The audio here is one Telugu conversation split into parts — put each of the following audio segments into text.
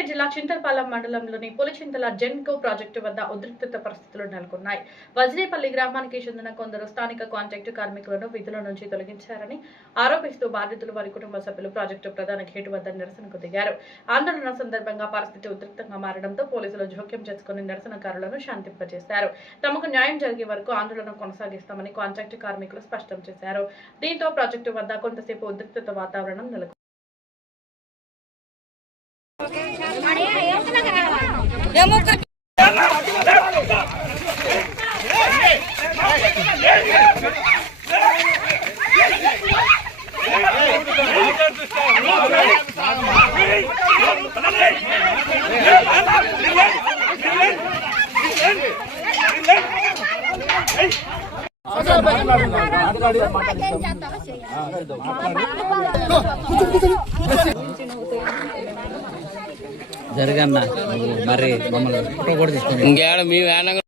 రంగారెడ్డి జిల్లా చింతలపాలెం మండలంలోని పులిచింతల జెన్కో ప్రాజెక్టు వద్ద ఉద్రిక్తత పరిస్థితులు నెలకొన్నాయి. వజ్రేపల్లి గ్రామానికి చెందిన కొందరు స్థానిక కాంట్రాక్టు కార్మికులను విధుల నుంచి తొలగించారని ఆరోపిస్తూ బాధితులు వారి కుటుంబ సభ్యులు ప్రాజెక్టు ప్రధాన గేటు వద్ద నిరసనకు దిగారు. ఆందోళన సందర్భంగా పరిస్థితి ఉద్రిక్తంగా మారడంతో పోలీసులు జోక్యం చేసుకుని నిరసనకారులను శాంతింపజేశారు. తమకు న్యాయం జరిగే వరకు ఆందోళన కొనసాగిస్తామని కాంట్రాక్టు కార్మికులు స్పష్టం చేశారు. దీంతో ప్రాజెక్టు వద్ద కొంతసేపు ఉద్రిక్తత వాతావరణం నెలకొంది. జరగన్నా మరి మమ్మల్ని ఫోటో కూడా తీసుకోండి. ఇంకేడ మీ వేనంగా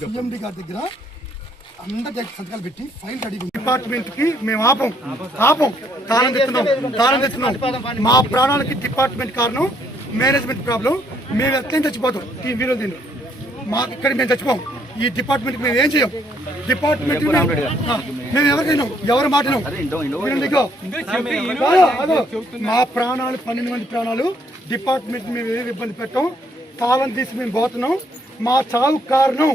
సిఎండి గారి దగ్గర అందరి సంతకాలు పెట్టి ఫైల్ రెడీ. డిపార్ట్మెంట్ కి మేము ఆపం తాళం తెస్తున్నాం. మా ప్రాణాలకి డిపార్ట్మెంట్ కారణం మేనేజ్మెంట్ ప్రాబ్లం. మేము ఎట్లయినా చచ్చిపోతాం. ఈ వీరో దీన్ని మాకు ఇక్కడ మేము చచ్చిపోం. ఈ డిపార్ట్మెంట్ మేము ఏం చేయం. డిపార్ట్మెంట్ మేము ఎవరికైనా ఎవరు మాట్లాడం. మా ప్రాణాలు 12 మంది ప్రాణాలు. డిపార్ట్మెంట్ మేము ఏమి ఇబ్బంది పెట్టాం. తాళం తీసి మేము పోతున్నాం. మా చావు కారణం